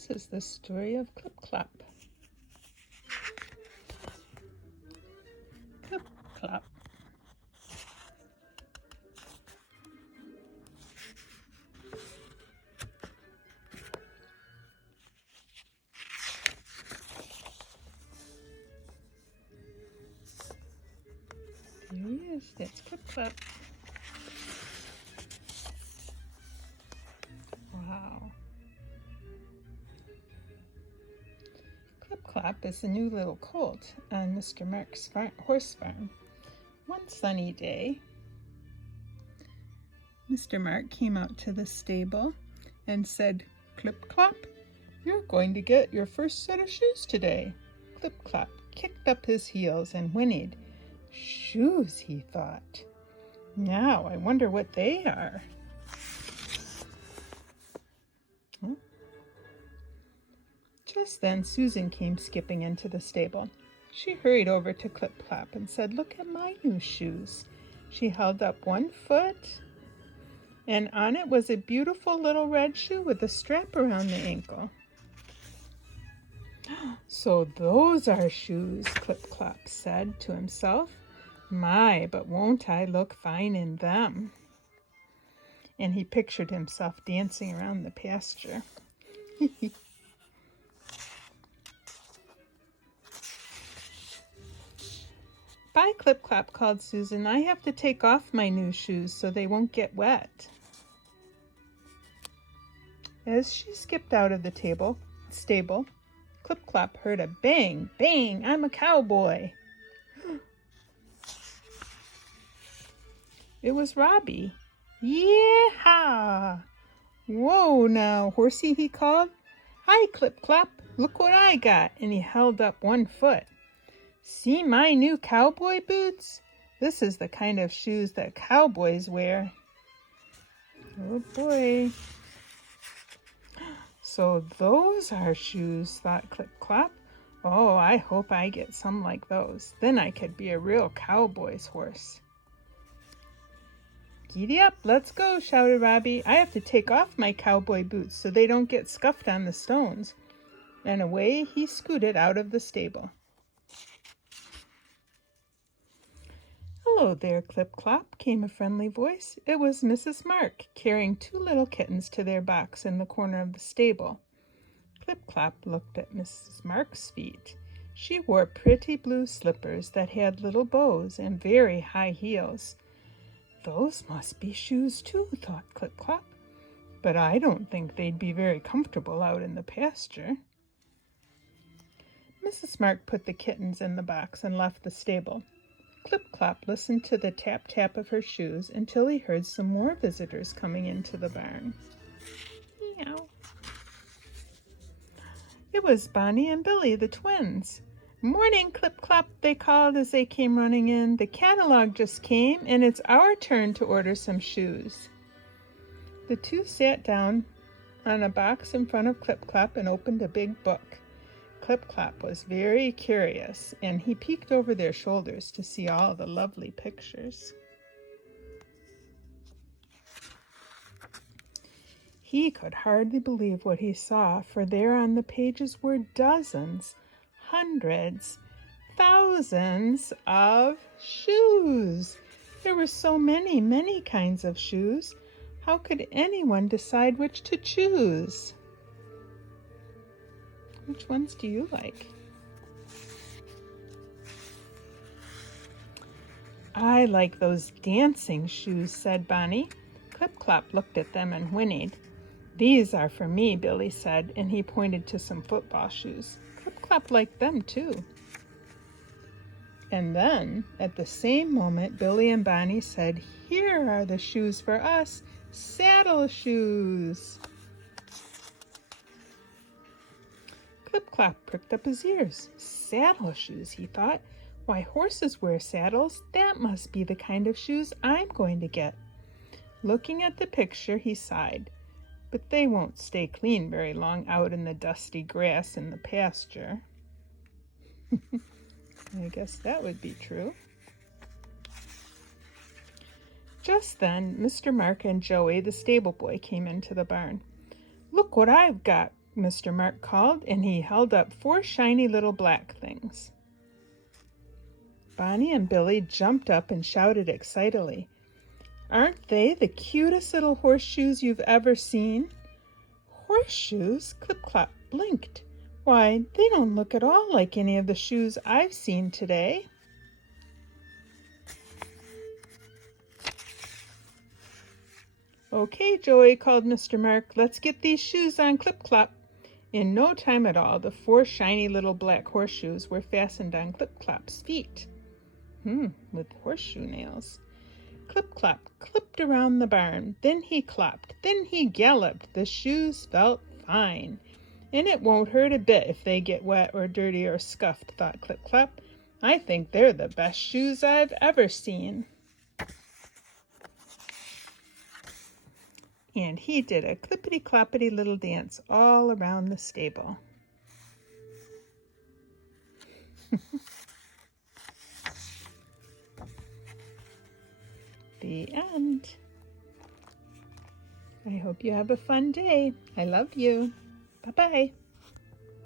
This is the story of ClipClop. ClipClop. There he is. That's ClipClop. Wow. ClipClop is the new little colt on Mr. Mark's horse farm. One sunny day, Mr. Mark came out to the stable and said, "ClipClop, you're going to get your first set of shoes today." ClipClop kicked up his heels and whinnied. Shoes, he thought. Now I wonder what they are. Just then Susan came skipping into the stable. She hurried over to ClipClop and said, "Look at my new shoes." She held up one foot, and on it was a beautiful little red shoe with a strap around the ankle. "So those are shoes," ClipClop said to himself. "My, but won't I look fine in them?" And he pictured himself dancing around the pasture. "Bye, ClipClop," called Susan. "I have to take off my new shoes so they won't get wet." As she skipped out of the stable, ClipClop heard a bang, bang, "I'm a cowboy." It was Robbie. "Yee-haw! Whoa now, horsey," he called. "Hi, ClipClop, look what I got," and he held up one foot. "See my new cowboy boots? This is the kind of shoes that cowboys wear." Oh boy. "So those are shoes," thought ClipClop. "Oh, I hope I get some like those. Then I could be a real cowboy's horse." "Giddy up, let's go," shouted Robbie. "I have to take off my cowboy boots so they don't get scuffed on the stones." And away he scooted out of the stable. "Hello there, ClipClop," came a friendly voice. It was Mrs. Mark, carrying two little kittens to their box in the corner of the stable. ClipClop looked at Mrs. Mark's feet. She wore pretty blue slippers that had little bows and very high heels. "Those must be shoes too," thought ClipClop. "But I don't think they'd be very comfortable out in the pasture." Mrs. Mark put the kittens in the box and left the stable. ClipClop listened to the tap-tap of her shoes until he heard some more visitors coming into the barn. Meow. It was Bonnie and Billy, the twins. "Morning, ClipClop," they called as they came running in. "The catalog just came, and it's our turn to order some shoes." The two sat down on a box in front of ClipClop and opened a big book. ClipClop was very curious, and he peeked over their shoulders to see all the lovely pictures. He could hardly believe what he saw, for there on the pages were dozens, hundreds, thousands of shoes. There were so many, many kinds of shoes. How could anyone decide which to choose? Which ones do you like? "I like those dancing shoes," said Bonnie. ClipClop looked at them and whinnied. "These are for me," Billy said, and he pointed to some football shoes. ClipClop liked them too. And then, at the same moment, Billy and Bonnie said, "Here are the shoes for us, saddle shoes." ClipClop pricked up his ears. "Saddle shoes," he thought. "Why, horses wear saddles. That must be the kind of shoes I'm going to get." Looking at the picture, he sighed. "But they won't stay clean very long out in the dusty grass in the pasture." I guess that would be true. Just then, Mr. Mark and Joey, the stable boy, came into the barn. "Look what I've got," Mr. Mark called, and he held up 4 shiny little black things. Bonnie and Billy jumped up and shouted excitedly, "Aren't they the cutest little horseshoes you've ever seen?" "Horseshoes?" ClipClop blinked. "Why, they don't look at all like any of the shoes I've seen today." "Okay, Joey," called Mr. Mark, "let's get these shoes on ClipClop." In no time at all, the 4 shiny little black horseshoes were fastened on ClipClop's feet. With horseshoe nails. ClipClop clipped around the barn, then he clopped, then he galloped. The shoes felt fine. "And it won't hurt a bit if they get wet or dirty or scuffed," thought ClipClop. "I think they're the best shoes I've ever seen." And he did a clippity-cloppity little dance all around the stable. The end. I hope you have a fun day. I love you. Bye-bye.